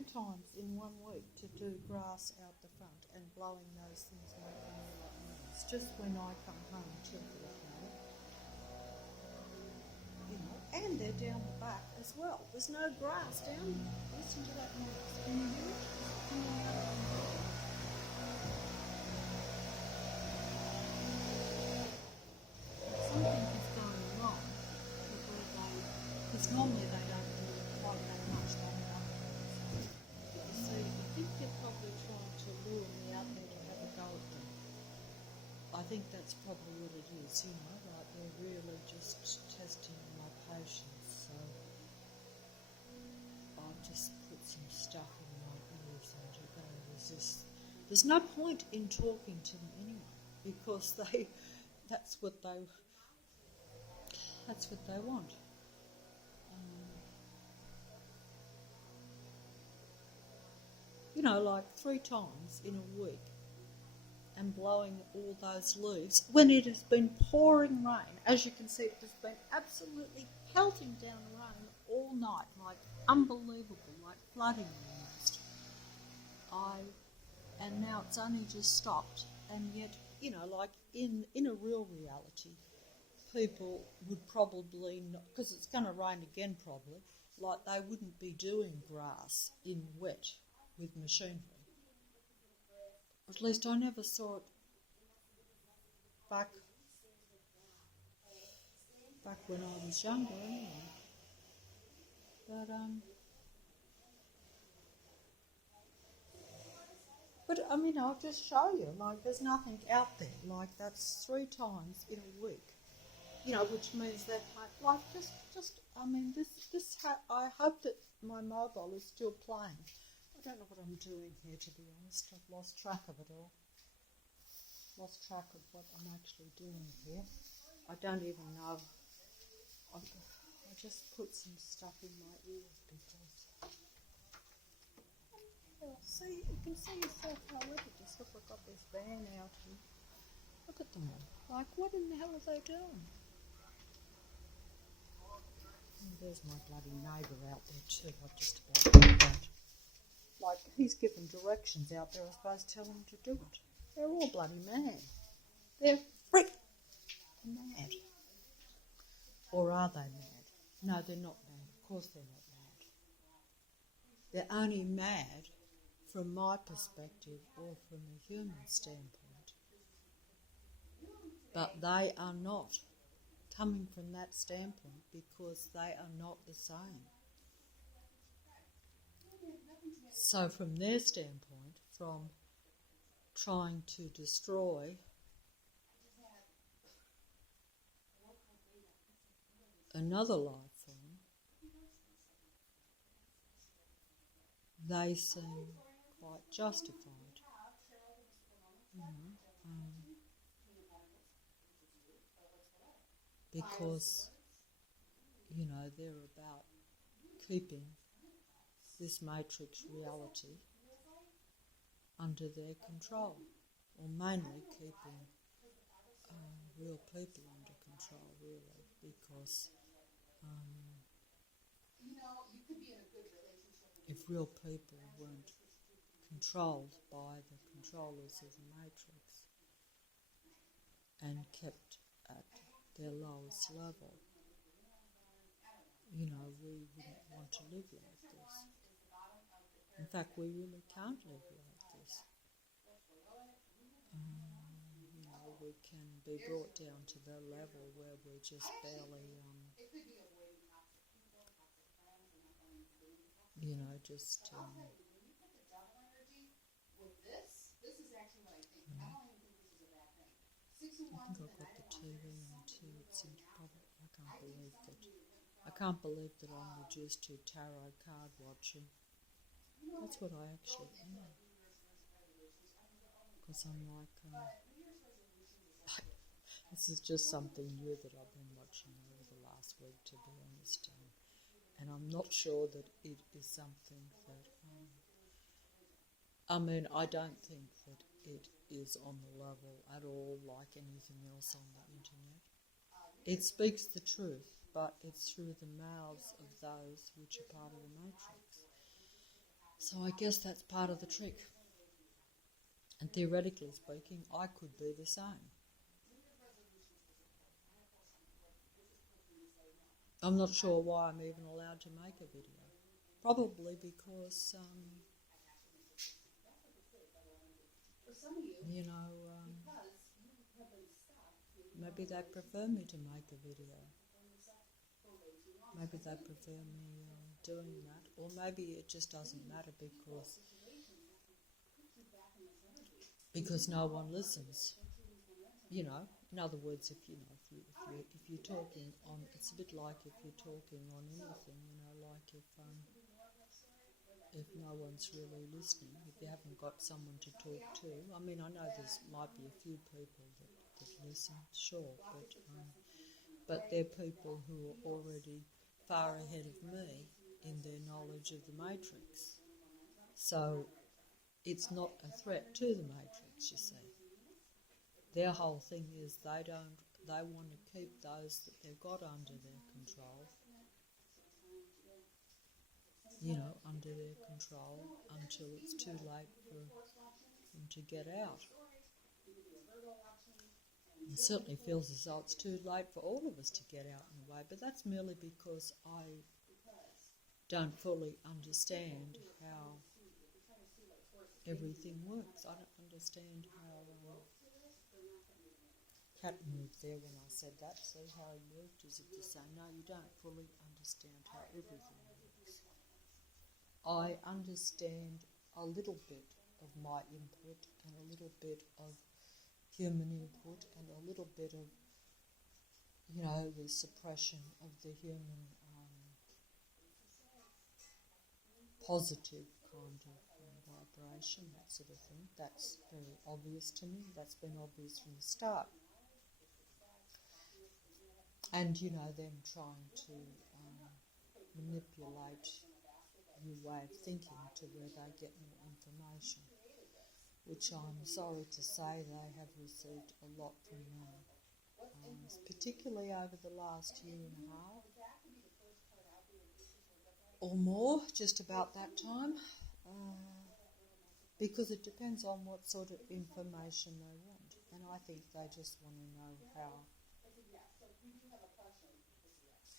3 times in 1 week to do grass out the front and blowing those things making a lot of noise. Just when I come home too, for that matter. You know, and they're down the back as well. There's no grass down there. Listen to that noise. Can you hear it? Something is going wrong with where they, because normally they don't do quite that much. You see, I think they're probably trying to lure me out there to have a go at them. I think that's probably what it is, you know, like they're really just testing my patience, so I'll just put some stuff in my ears and they resist. There's no point in talking to them anyway, because that's what they want. You know, like 3 times in a week and blowing all those leaves when it has been pouring rain. As you can see, it has been absolutely pelting down rain all night, like unbelievable, like flooding almost. And now it's only just stopped, and yet, you know, like in a real reality, people would probably not, because it's going to rain again probably, like they wouldn't be doing grass in wet with machinery. At least I never saw it back when I was younger anyway. But I mean, I'll just show you, like there's nothing out there, like that's 3 times in a week, you know, which means that, like, I mean, I hope that my mobile is still playing. I don't know what I'm doing here, to be honest. I've lost track of it all. Lost track of what I'm actually doing here. I don't even know. I just put some stuff in my ears because... Well, see, you can see yourself already. Just look, I've got this van out here. Look at them all. Like, what in the hell are they doing? And there's my bloody neighbour out there too. I just about did that. Like, he's given directions out there, I suppose, tell him to do it. They're all bloody mad. They're mad. Or are they mad? No, they're not mad. Of course they're not mad. They're only mad from my perspective or from a human standpoint. But they are not coming from that standpoint because they are not the same. So from their standpoint, from trying to destroy another life form, they seem quite justified. You know, because, you know, they're about keeping this matrix reality under their control, or mainly keeping real people under control, really, because if real people weren't controlled by the controllers of the matrix and kept at their lowest level, you know, we wouldn't want to live like this. In fact, we really can't live like this. You know, we can be brought down to the level where we're just barely, you know, just... I think I've got the TV on too. It seems probably... I can't believe that I'm reduced to tarot card watching. That's what I actually am. Because I'm like... this is just something new that I've been watching over the last week, to be honest. And I'm not sure that it is something that... I mean, I don't think that it is on the level at all like anything else on the internet. It speaks the truth, but it's through the mouths of those which are part of the matrix. So I guess that's part of the trick. And theoretically speaking, I could be the same. I'm not sure why I'm even allowed to make a video. Probably because, maybe they prefer me to make a video. Maybe they prefer me doing that. Or maybe it just doesn't matter because no one listens. In other words, if you're talking on, it's a bit like if you're talking on anything, like if no one's really listening, if you haven't got someone to talk to. I mean, I know might be a few people that listen, sure, but they're people who are already far ahead of me in their knowledge of the matrix. So it's not a threat to the matrix, you see. Their whole thing is they want to keep those that they've got under their control, under their control until it's too late for them to get out. It certainly feels as though it's too late for all of us to get out in a way, but that's merely because I don't fully understand how everything works. I don't understand how... Cat moved there when I said that. See how he moved as if to say, no, you don't fully understand how everything works. I understand a little bit of my input and a little bit of human input and a little bit of, the suppression of the human positive kind of vibration, that sort of thing. That's very obvious to me. That's been obvious from the start. And, them trying to manipulate your way of thinking to where they get more information, which I'm sorry to say they have received a lot from me, particularly over the last year and a half or more, just about that time, because it depends on what sort of information they want, and I think they just want to know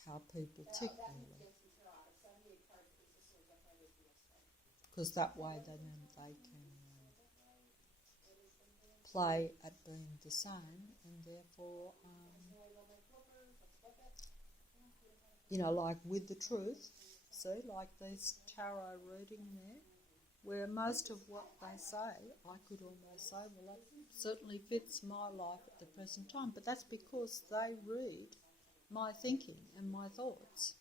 how people tick really, because that way then they can play at being the same, and therefore, like with the truth, see, like this tarot reading there, where most of what they say, I could almost say, well, that certainly fits my life at the present time, but that's because they read my thinking and my thoughts.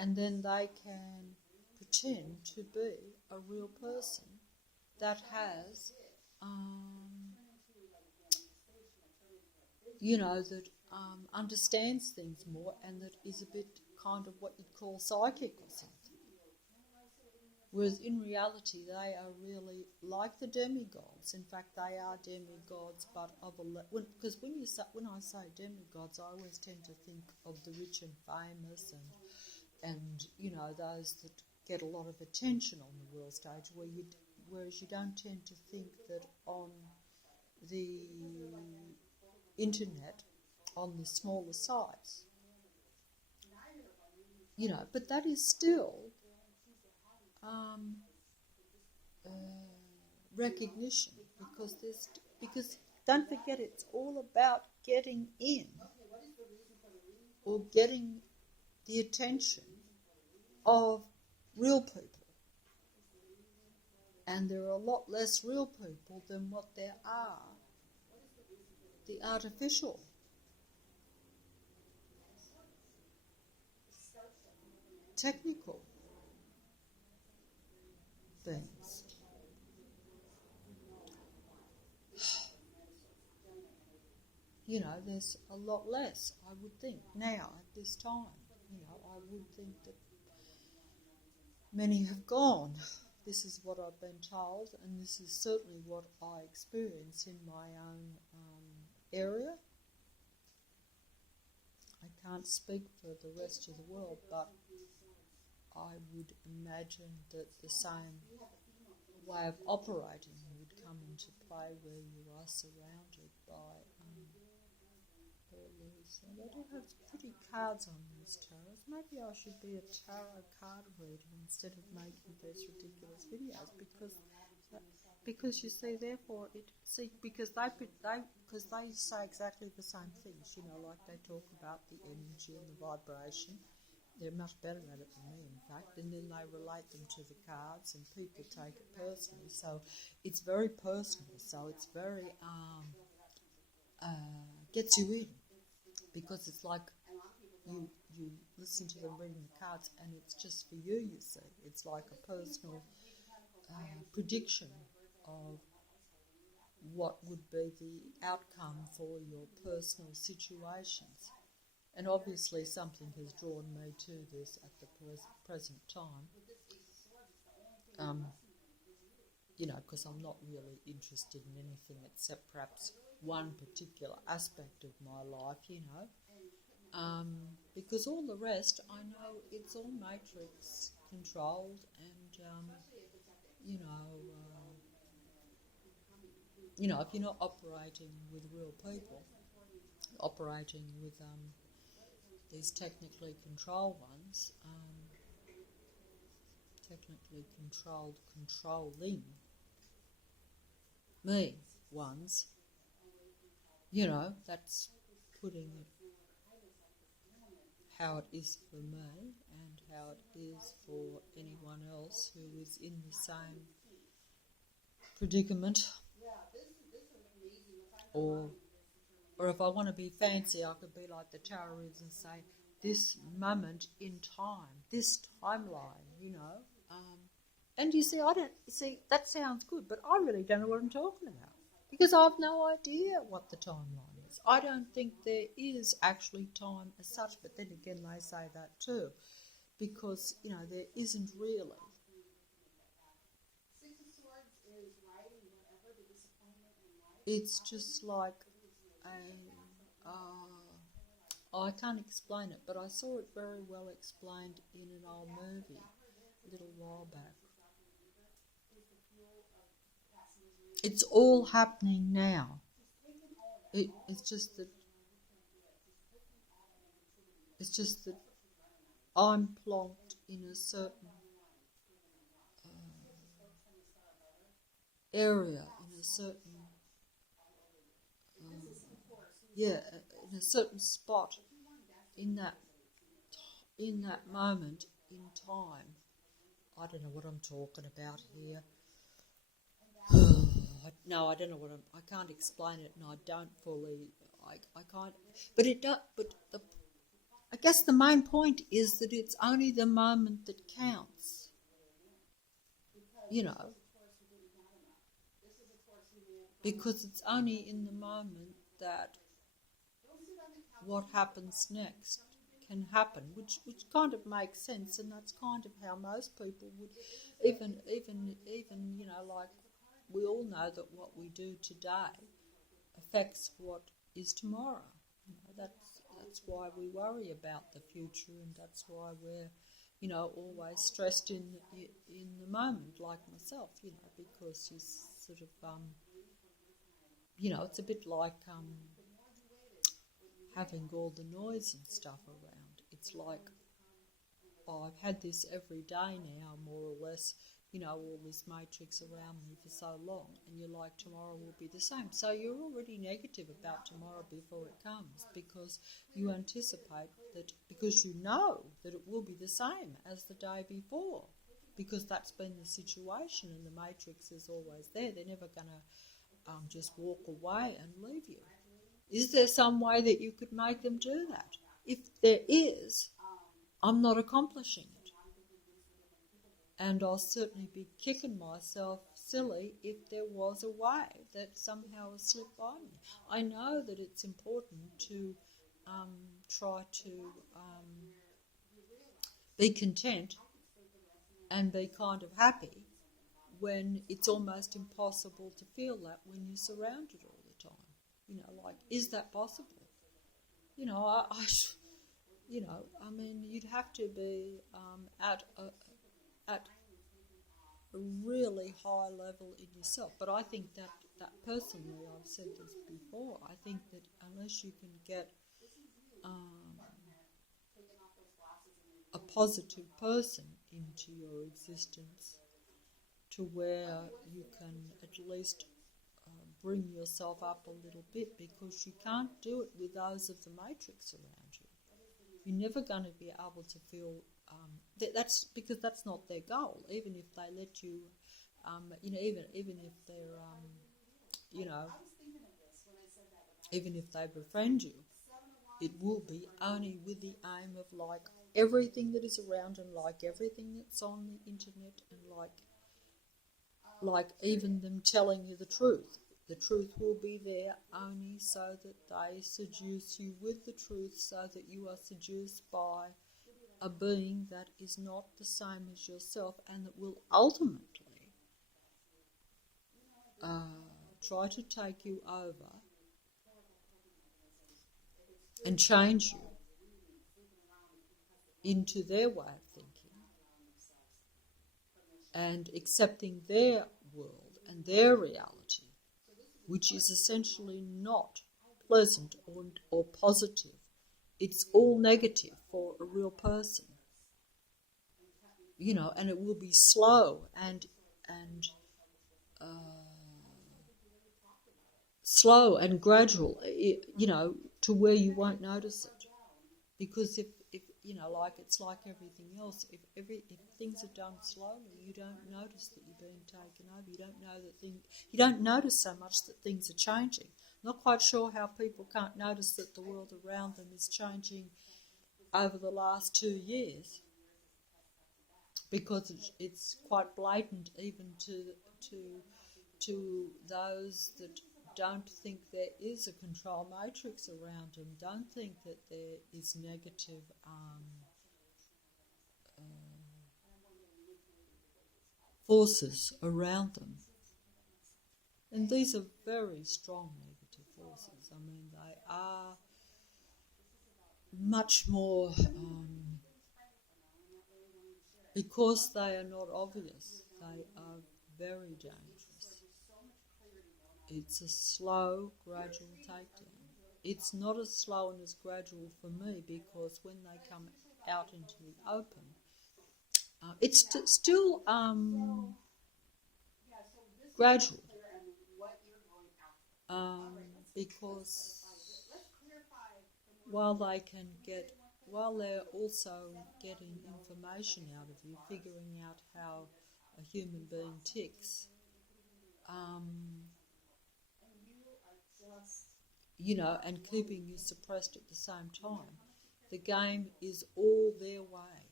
And then they can pretend to be a real person that has, that understands things more and that is a bit kind of what you'd call psychic or something. Whereas in reality, they are really like the demigods. In fact, they are demigods, but because when I say demigods, I always tend to think of the rich and famous, and those that get a lot of attention on the world stage. Whereas you don't tend to think that on the internet, on the smaller sites, but that is still recognition, because don't forget, it's all about getting in or getting the attention of real people, and there are a lot less real people than what there are the artificial technical things. There's a lot less, I would think, now at this time. I would think that many have gone. This is what I've been told, and this is certainly what I experience in my own area. I can't speak for the rest of the world, but I would imagine that the same way of operating would come into play where you are surrounded by all these. They do have pretty cards on these tarots. Maybe I should be a tarot card reader instead of making these ridiculous videos because you see, therefore because they say exactly the same things. Like they talk about the energy and the vibration. They're much better at it than me, in fact, and then they relate them to the cards, and people take it personally. So it's very personal. So it's very gets you in, because it's like you listen to them reading the cards, and it's just for you. You see, it's like a personal prediction of what would be the outcome for your personal situations. And obviously something has drawn me to this at the present time, because I'm not really interested in anything except perhaps one particular aspect of my life, because all the rest, I know it's all matrix controlled, and, if you're not operating with real people, operating with these technically controlled ones, controlling me ones, that's putting it how it is for me and how it is for anyone else who is in the same predicament. Or if I want to be fancy, I could be like the tarot readers and say, this moment in time, this timeline, And you see, that sounds good, but I really don't know what I'm talking about, because I have no idea what the timeline is. I don't think there is actually time as such, but then again they say that too, because, there isn't really. It's just like I can't explain it, but I saw it very well explained in an old movie a little while back. It's all happening now. It's just that I'm plonked in a certain area, in a certain in a certain spot in that moment in time. I don't know what I'm talking about here. No, I don't know what I can't explain it, and I don't fully. I can't. But it does. But I guess the main point is that it's only the moment that counts. Because it's only in the moment that what happens next can happen, which kind of makes sense, and that's kind of how most people would, even like we all know that what we do today affects what is tomorrow. That's why we worry about the future, and that's why we're always stressed in the moment, like myself, because you sort of it's a bit like having all the noise and stuff around. It's like, I've had this every day now, more or less, all this matrix around me for so long, and you're like, tomorrow will be the same. So you're already negative about tomorrow before it comes, because you anticipate that, because you know that it will be the same as the day before, because that's been the situation, and the matrix is always there. They're never going to just walk away and leave you. Is there some way that you could make them do that? If there is, I'm not accomplishing it. And I'll certainly be kicking myself silly if there was a way that somehow has slipped by me. I know that it's important to try to be content and be kind of happy when it's almost impossible to feel that when you're surrounded all the time. Like, is that possible? I mean, you'd have to be at a really high level in yourself. But I think that personally, I've said this before, I think that unless you can get a positive person into your existence to where you can at least bring yourself up a little bit, because you can't do it with those of the matrix around you. You're never going to be able to feel that's because that's not their goal. Even if they let you, even if they're, even if they befriend you, it will be only with the aim of like everything that is around them, like everything that's on the internet, and like even them telling you the truth. The truth will be there only so that they seduce you with the truth, so that you are seduced by a being that is not the same as yourself, and that will ultimately try to take you over and change you into their way of thinking and accepting their world and their reality, which is essentially not pleasant or positive. It's all negative for a real person, and it will be slow and gradual, to where you won't notice it. Because if like it's like everything else, if things are done slowly, you don't notice that you're being taken over. You don't notice so much that things are changing. I'm not quite sure how people can't notice that the world around them is changing over the last 2 years, because it's quite blatant even to those that don't think there is a control matrix around them, don't think that there is negative forces around them. And these are very strong negative forces. I mean, they are much more, because they are not obvious, they are very dangerous. It's a slow, gradual takedown. It's not as slow and as gradual for me, because when they come out into the open, it's still gradual, because while they're also getting information out of you, figuring out how a human being ticks, and keeping you suppressed at the same time. The game is all their way.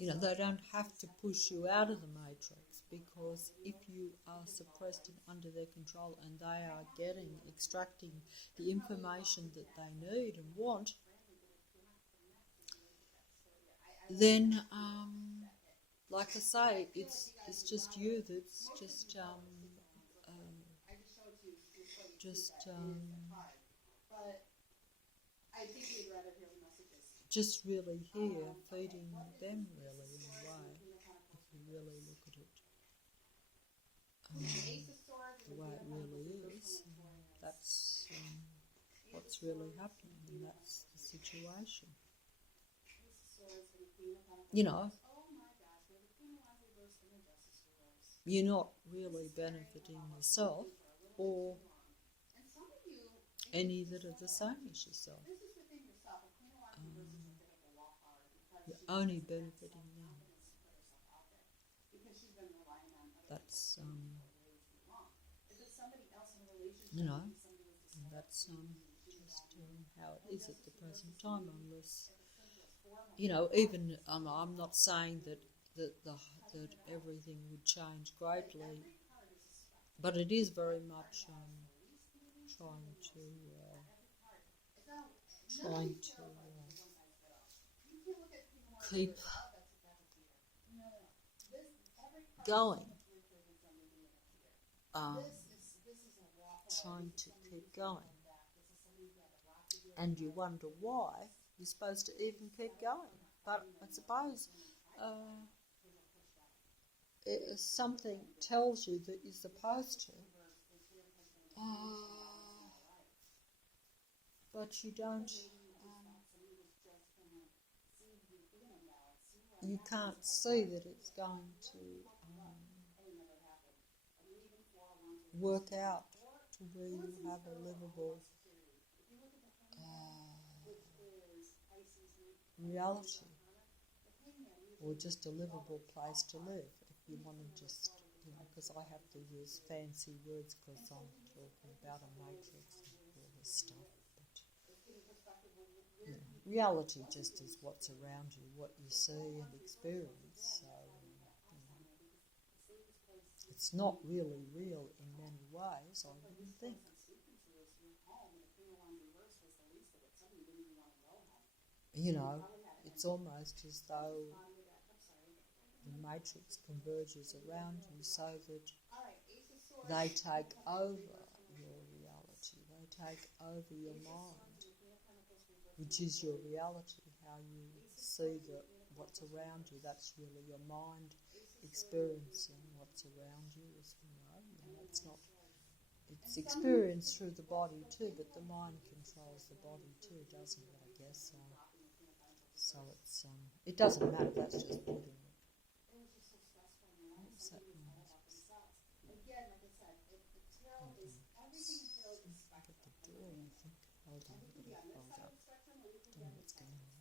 They don't have to push you out of the matrix, because if you are suppressed and under their control, and they are extracting the information that they need and want, then, like I say, it's just you that's just really here, feeding them really in a way, if you really look at it the way it really is. That's what's really happening, and that's the situation. You're not really benefiting yourself or any that are the same as yourself. You're only benefiting them. That's, that's just how it is at the present time, unless, even, I'm not saying that everything would change greatly, but it is very much trying to keep going, trying to keep going. and you wonder why, you're supposed to even keep going. But I suppose something tells you that you're supposed to, but you don't. You can't see that it's going to work out to where you have a livable reality, or just a livable place to live. If you want to just, because I have to use fancy words because I'm talking about a matrix and all this stuff. But reality just is what's around you, what you see and experience. So it's not really real in many ways, I wouldn't think. It's almost as though the matrix converges around you so that they take over your reality, they take over your mind, which is your reality, how you see what's around you. That's really your mind experiencing what's around you. It's experienced through the body too, but the mind controls the body too, doesn't it, I guess? So it doesn't matter, that's just putting it. What's that noise? At the door, I think. Hold on, I've got to hold up. Don't know what's going on.